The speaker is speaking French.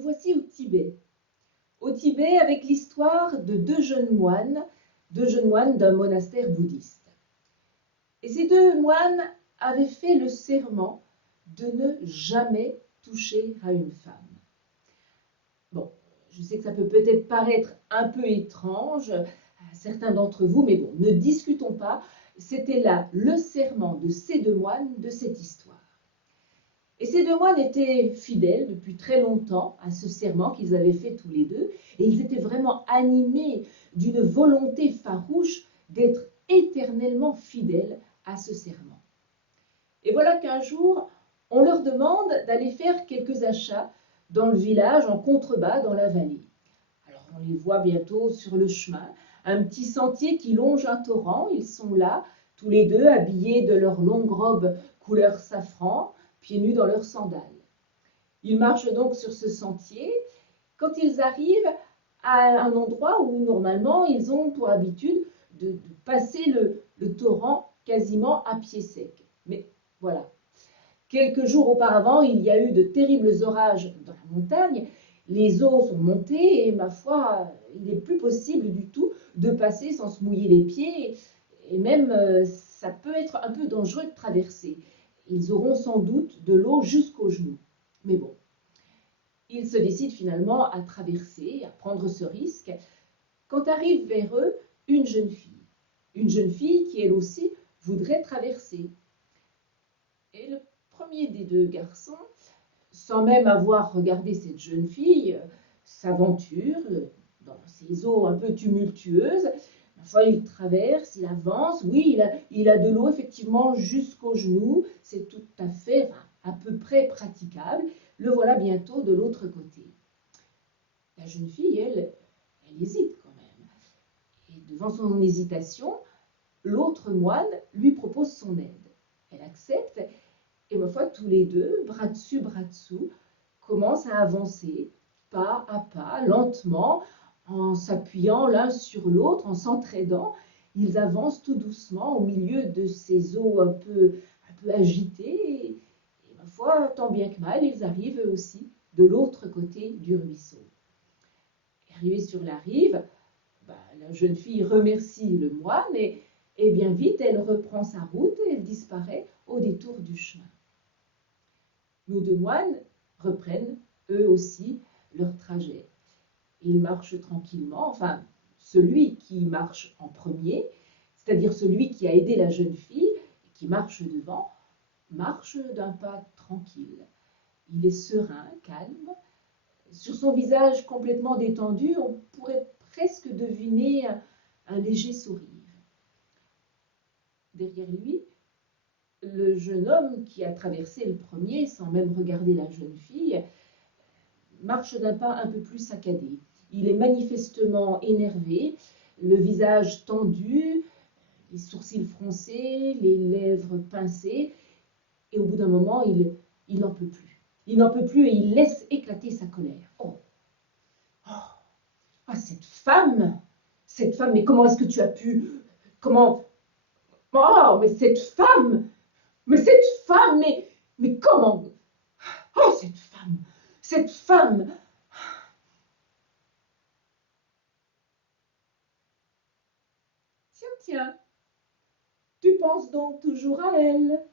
nous voici au Tibet. Au Tibet avec l'histoire de deux jeunes moines d'un monastère bouddhiste. Et ces deux moines avaient fait le serment de ne jamais toucher à une femme. Bon, je sais que ça peut peut-être paraître un peu étrange à certains d'entre vous, mais bon, ne discutons pas. C'était là le serment de ces deux moines de cette histoire. Et ces deux moines étaient fidèles depuis très longtemps à ce serment qu'ils avaient fait tous les deux, et ils étaient vraiment animés d'une volonté farouche d'être éternellement fidèles à ce serment. Et voilà qu'un jour, on leur demande d'aller faire quelques achats dans le village en contrebas dans la vallée. Alors on les voit bientôt sur le chemin, un petit sentier qui longe un torrent. Ils sont là, tous les deux habillés de leurs longues robes couleur safran, pieds nus dans leurs sandales. Ils marchent donc sur ce sentier. Quand ils arrivent à un endroit où normalement ils ont pour habitude de passer le torrent quasiment à pied sec. Mais voilà. Quelques jours auparavant, il y a eu de terribles orages dans la montagne. Les eaux sont montées et, ma foi, il n'est plus possible du tout de passer sans se mouiller les pieds. Et même, ça peut être un peu dangereux de traverser. Ils auront sans doute de l'eau jusqu'aux genoux. Mais bon, ils se décident finalement à traverser, à prendre ce risque, quand arrive vers eux une jeune fille. Une jeune fille qui, elle aussi, voudrait traverser. Et le premier des deux garçons, sans même avoir regardé cette jeune fille, s'aventure dans ces eaux un peu tumultueuses. Enfin, il traverse, il avance. Oui, il a de l'eau effectivement jusqu'aux genoux. C'est tout à fait, enfin, à peu près praticable. Le voilà bientôt de l'autre côté. La jeune fille, elle hésite quand même. Et devant son hésitation, l'autre moine lui propose son aide. Elle accepte. Et ma foi, tous les deux, bras dessus, bras dessous, commencent à avancer, pas à pas, lentement, en s'appuyant l'un sur l'autre, en s'entraidant. Ils avancent tout doucement au milieu de ces eaux un peu agitées. Et ma foi, tant bien que mal, ils arrivent eux aussi de l'autre côté du ruisseau. Arrivés sur la rive, la jeune fille remercie le moine et bien vite, elle reprend sa route et elle disparaît au détour du chemin. Nos deux moines reprennent eux aussi leur trajet. Ils marchent tranquillement, enfin celui qui marche en premier, c'est-à-dire celui qui a aidé la jeune fille, qui marche devant, marche d'un pas tranquille. Il est serein, calme. Sur son visage complètement détendu, on pourrait presque deviner un léger sourire. Derrière lui, le jeune homme qui a traversé le premier, sans même regarder la jeune fille, marche d'un pas un peu plus saccadé. Il est manifestement énervé, le visage tendu, les sourcils froncés, les lèvres pincées, et au bout d'un moment, il n'en peut plus. Il n'en peut plus et il laisse éclater sa colère. Oh, cette femme, mais comment est-ce que tu as pu... Comment... Oh, mais cette femme, mais comment? Oh, cette femme. Tiens, tu penses donc toujours à elle?